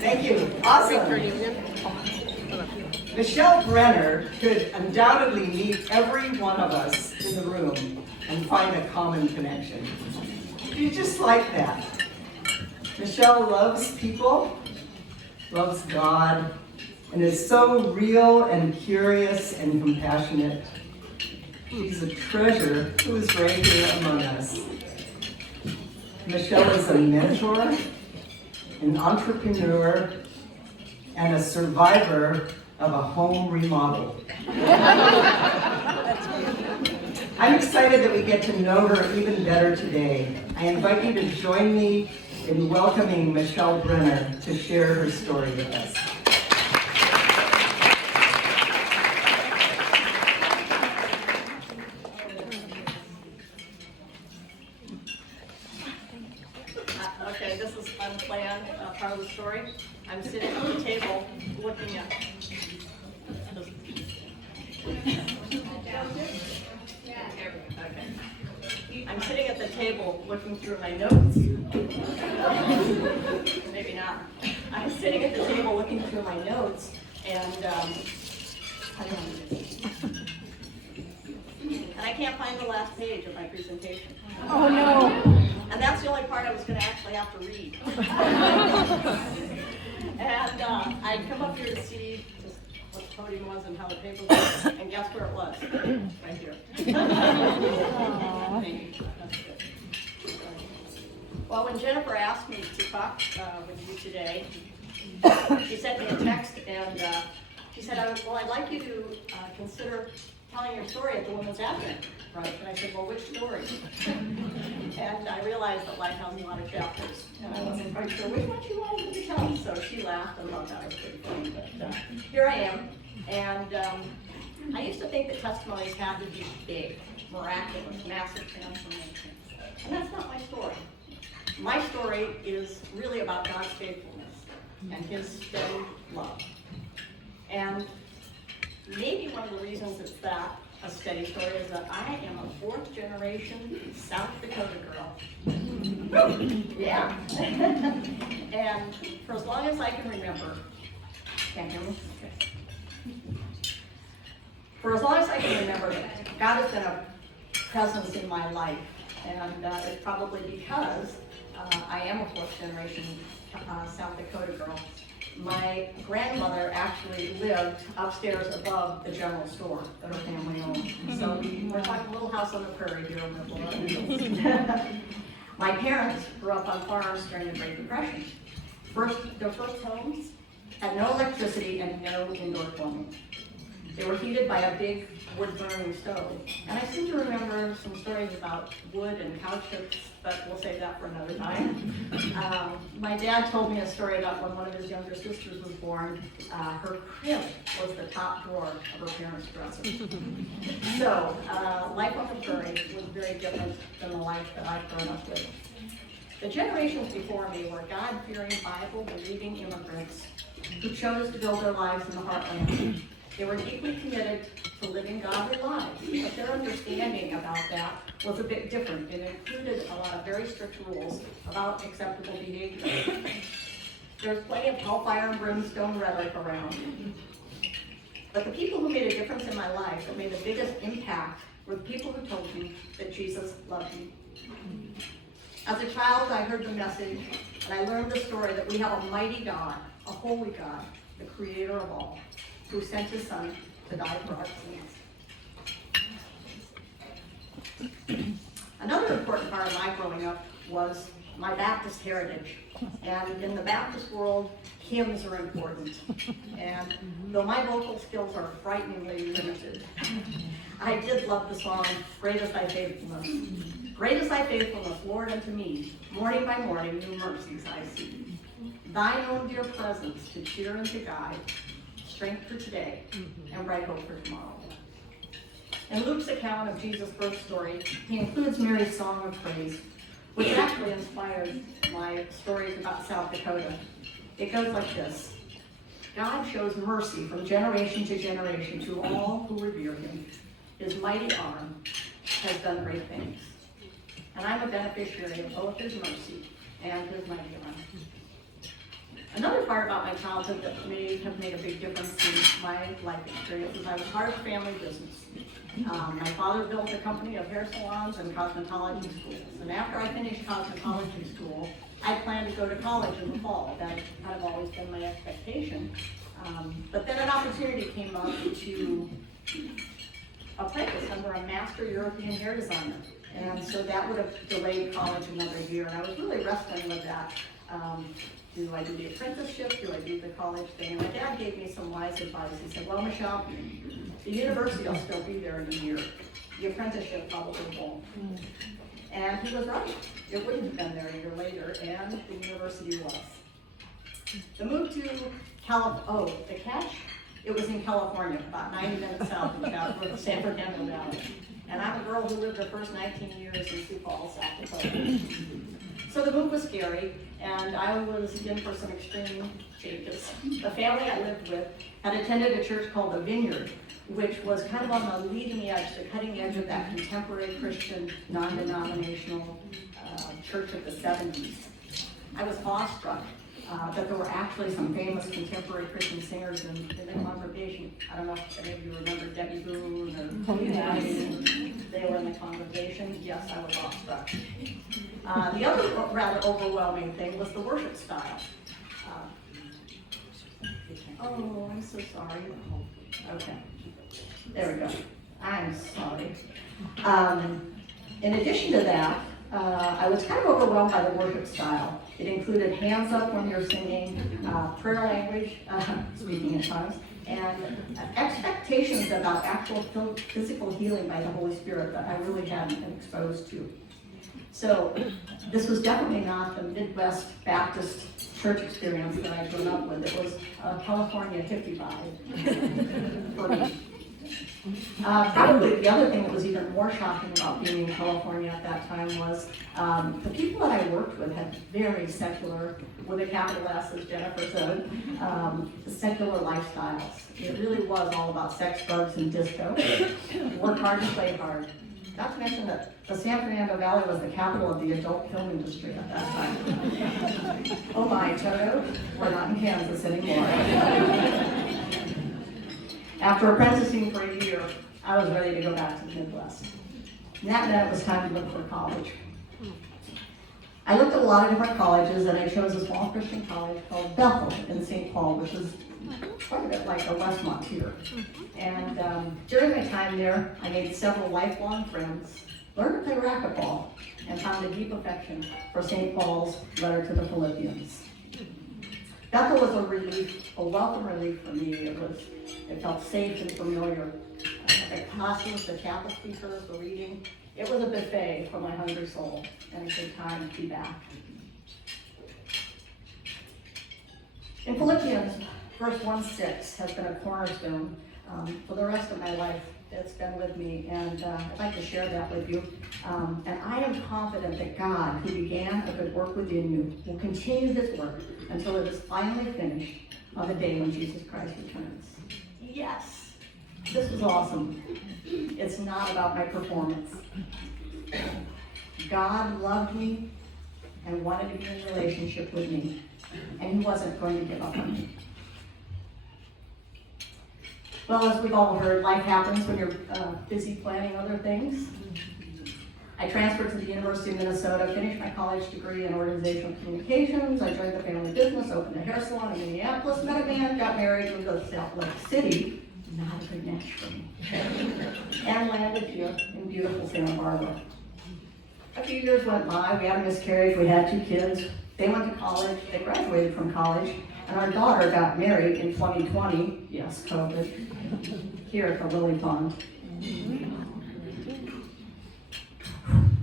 Thank you. Awesome. Michelle Brenner could undoubtedly meet every one of us in the room and find a common connection. She's just like that. Michelle loves people, loves God, and is so real and curious and compassionate. She's a treasure who is right here among us. Michelle is a mentor, an entrepreneur, and a survivor of a home remodel. I'm excited that we get to know her even better today. I invite you to join me in welcoming Michelle Brenner to share her story with us. Okay, this is unplanned part of the story. I'm sitting at the table looking at. Okay. I'm sitting at the table looking through my notes. Maybe not. I'm sitting at the table looking through my notes, and I can't find the last page of my presentation. Oh no. And that's the only part I was going to actually have to read. And I come up here to see just what the podium was and how the paper was, and guess where it was? Right here. Well, when Jennifer asked me to talk with you today, she sent me a text, and she said, well, I'd like you to consider telling your story at the Women's Advent, right? And I said, well, which story? And I realized that life has a lot of chapters, and I wasn't quite sure which one she wanted me to tell. So she laughed and thought that was pretty funny. But here I am, and I used to think that testimonies had to be big, miraculous, massive transformations. And that's not my story. My story is really about God's faithfulness and His steady love. And maybe one of the reasons it's that a steady story is that I am a fourth generation South Dakota girl. Yeah. And for as long as I can remember, can't hear me? Okay. For as long as I can remember, God has been a presence in my life. And it's probably because I am a fourth generation South Dakota girl. My grandmother actually lived upstairs above the general store that her family owned. So we're talking a little house on the prairie here in the Florida. My parents grew up on farms during the Great Depression. Their first homes had no electricity and no indoor plumbing. They were heated by a big wood-burning stove. And I seem to remember some stories about wood and cow chips, but we'll save that for another time. My dad told me a story about when one of his younger sisters was born. Her crib was the top drawer of her parents' dresser. So life on the prairie was very different than the life that I've grown up with. The generations before me were God-fearing, Bible-believing immigrants who chose to build their lives in the heartland. They were deeply committed to living godly lives, but their understanding about that was a bit different. It included a lot of very strict rules about acceptable behavior. There's plenty of hellfire and brimstone rhetoric around. But the people who made a difference in my life, that made the biggest impact, were the people who told me that Jesus loved me. As a child, I heard the message, and I learned the story that we have a mighty God, a holy God, the creator of all, who sent His Son to die for our sins. Another important part of my growing up was my Baptist heritage. And in the Baptist world, hymns are important. And though my vocal skills are frighteningly limited, I did love the song, Great is Thy Faithfulness. Great is Thy faithfulness, Lord, unto me. Morning by morning, new mercies I see. Thine own dear presence to cheer and to guide, strength for today, and bright hope for tomorrow. In Luke's account of Jesus' birth story, he includes Mary's song of praise, which actually inspired my stories about South Dakota. It goes like this. God shows mercy from generation to generation to all who revere Him. His mighty arm has done great things. And I'm a beneficiary of both His mercy and His mighty arm. Another part about my childhood that may have made a big difference in my life experience is I was part of family business. My father built a company of hair salons and cosmetology schools. And after I finished cosmetology school, I planned to go to college in the fall. That had kind of always been my expectation. But then an opportunity came up to apprentice under a master European hair designer. And so that would have delayed college another year. And I was really wrestling with that. Do I do the apprenticeship? Do I do the college thing? And my dad gave me some wise advice. He said, well, Michelle, the university will still be there in a year. The apprenticeship probably won't. And he was right. It wouldn't have been there a year later, and the university was. The move to the catch, it was in California, about 90 minutes south of the San Fernando Valley. And I'm a girl who lived the first 19 years in Sioux Falls, South Dakota. So the move was scary, and I was in for some extreme changes. The family I lived with had attended a church called the Vineyard, which was kind of on the leading edge, the cutting edge of that contemporary Christian, non-denominational church of the 70s. I was awestruck that there were actually some famous contemporary Christian singers in the congregation. I don't know if any of you remember Debbie Boone or they were in the congregation. Yes, I was awestruck. The other rather overwhelming thing was the worship style. Oh, I'm so sorry. Okay, there we go. I'm sorry. In addition to that, I was kind of overwhelmed by the worship style. It included hands up when you're singing, prayer language, speaking in tongues, and expectations about actual physical healing by the Holy Spirit that I really hadn't been exposed to. So this was definitely not the Midwest Baptist church experience that I grew up with. It was a California hippie vibe for me. Probably the other thing that was even more shocking about being in California at that time was the people that I worked with had very secular, with a capital S as Jennifer said, secular lifestyles. It really was all about sex, drugs, and disco. Work hard and play hard. Not to mention that the San Fernando Valley was the capital of the adult film industry at that time. Oh my, Toto, we're not in Kansas anymore. After apprenticing for a year, I was ready to go back to the Midwest. And that meant it was time to look for college. I looked at a lot of different colleges, and I chose a small Christian college called Bethel in St. Paul, which is quite a bit like a Westmont here. And during my time there, I made several lifelong friends, learned to play racquetball, and found a deep affection for St. Paul's letter to the Philippians. Bethel was a relief, a welcome relief for me. It felt safe and familiar. The classes, the chapel speakers, the reading, it was a buffet for my hungry soul, and a good time to be back. In Philippians, verse 1:6 has been a cornerstone for the rest of my life. It's been with me, and I'd like to share that with you. And I am confident that God, who began a good work within you, will continue this work until it is finally finished on the day when Jesus Christ returns. Yes, this was awesome. It's not about my performance. God loved me and wanted to be in relationship with me, and He wasn't going to give up on me. Well, as we've all heard, life happens when you're busy planning other things. I transferred to the University of Minnesota, finished my college degree in organizational communications. I joined the family business, opened a hair salon in Minneapolis, met a man, got married, moved to Salt Lake City. Not a good match for me. And landed here in beautiful Santa Barbara. A few years went by, we had a miscarriage, we had 2 kids. They went to college, they graduated from college, and our daughter got married in 2020, yes, COVID, here at the Lily Pond.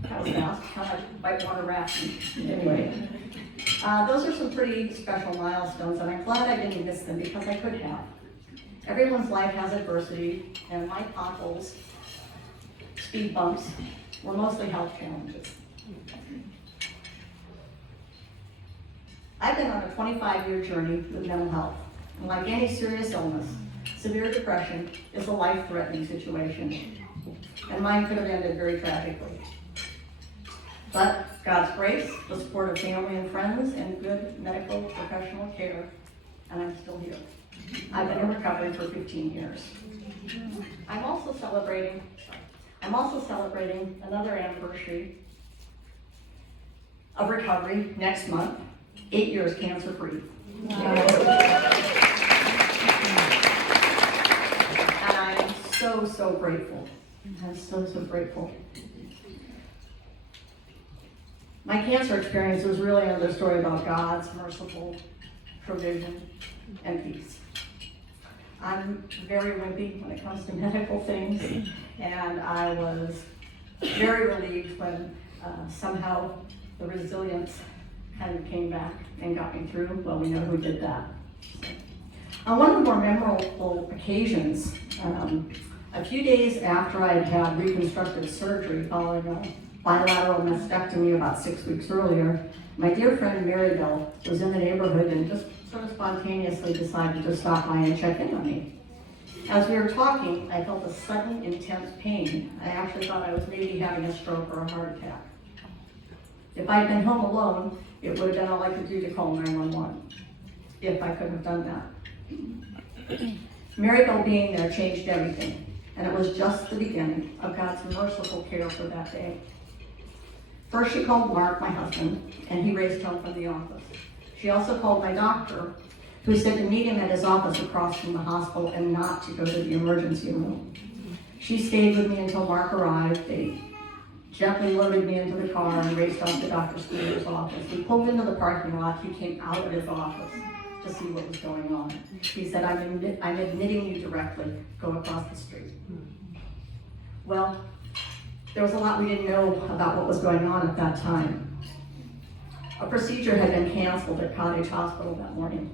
That was fast, I might want to wrap me. Anyway, those are some pretty special milestones, and I'm glad I didn't miss them because I could have. Everyone's life has adversity, and my potholes, speed bumps, were mostly health challenges. I've been on a 25-year journey with mental health, and like any serious illness, severe depression is a life-threatening situation, and mine could have ended very tragically. But God's grace, the support of family and friends, and good medical professional care and I'm still here. I've been in recovery for 15 years. I'm also celebrating another anniversary of recovery next month, 8 years cancer-free. And I am so grateful. I'm so grateful. My cancer experience was really another story about God's merciful provision and peace. I'm very wimpy when it comes to medical things, and I was very relieved when somehow the resilience kind of came back and got me through. Well, we know who did that. On one of the more memorable occasions, a few days after I had had reconstructive surgery following a bilateral mastectomy about 6 weeks earlier, my dear friend Maribel was in the neighborhood and just sort of spontaneously decided to stop by and check in on me. As we were talking, I felt a sudden intense pain. I actually thought I was maybe having a stroke or a heart attack. If I'd been home alone, it would have been all I could do to call 911, if I could have done that. Maribel being there changed everything, and it was just the beginning of God's merciful care for that day. First, she called Mark, my husband, and he raced home from the office. She also called my doctor, who said to meet him at his office across from the hospital and not to go to the emergency room. She stayed with me until Mark arrived. They gently loaded me into the car and raced off to Dr. Scooter's office. We pulled into the parking lot. He came out of his office to see what was going on. He said, I'm admitting you directly. Go across the street. Well, there was a lot we didn't know about what was going on at that time. A procedure had been canceled at Cottage Hospital that morning,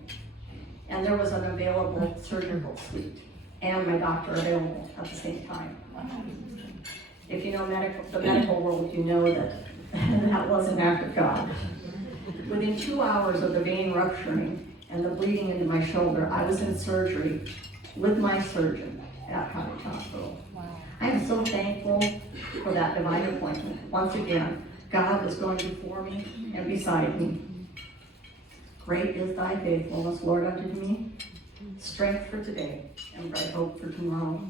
and there was an available surgical suite and my doctor available at the same time. If you know the medical world, you know that that was an act of God. Within 2 hours of the vein rupturing and the bleeding into my shoulder, I was in surgery with my surgeon at Cottage Hospital. Wow. I am so thankful for that divine appointment. Once again, God was going before me and beside me. Great is thy faithfulness, Lord, unto me. Strength for today and bright hope for tomorrow.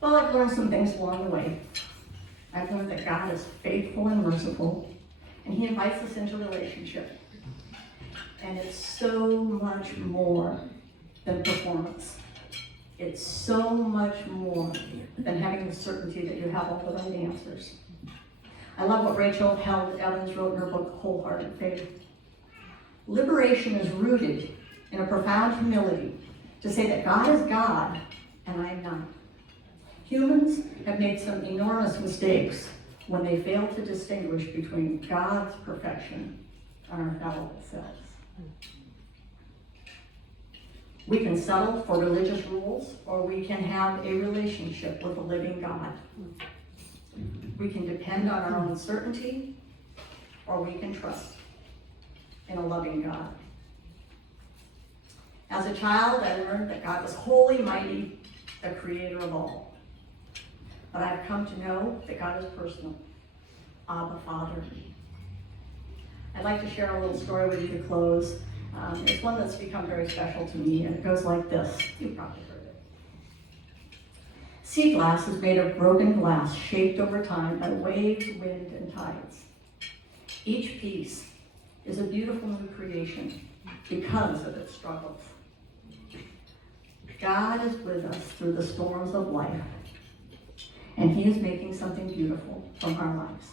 Well, I've learned some things along the way. I've learned that God is faithful and merciful, and he invites us into relationship. And it's so much more than performance. It's so much more than having the certainty that you have all the right answers. I love what Rachel Held Evans wrote in her book, Wholehearted Faith. Liberation is rooted in a profound humility to say that God is God and I am not. Humans have made some enormous mistakes when they fail to distinguish between God's perfection and our fallible selves. We can settle for religious rules, or we can have a relationship with a living God. We can depend on our own certainty, or we can trust in a loving God. As a child, I learned that God was holy, mighty, the creator of all. But I've come to know that God is personal, Abba, Father. I'd like to share a little story with you to close. It's one that's become very special to me, and it goes like this. You've probably heard it. Sea glass is made of broken glass shaped over time by waves, wind, and tides. Each piece is a beautiful new creation because of its struggles. God is with us through the storms of life, and he is making something beautiful from our lives.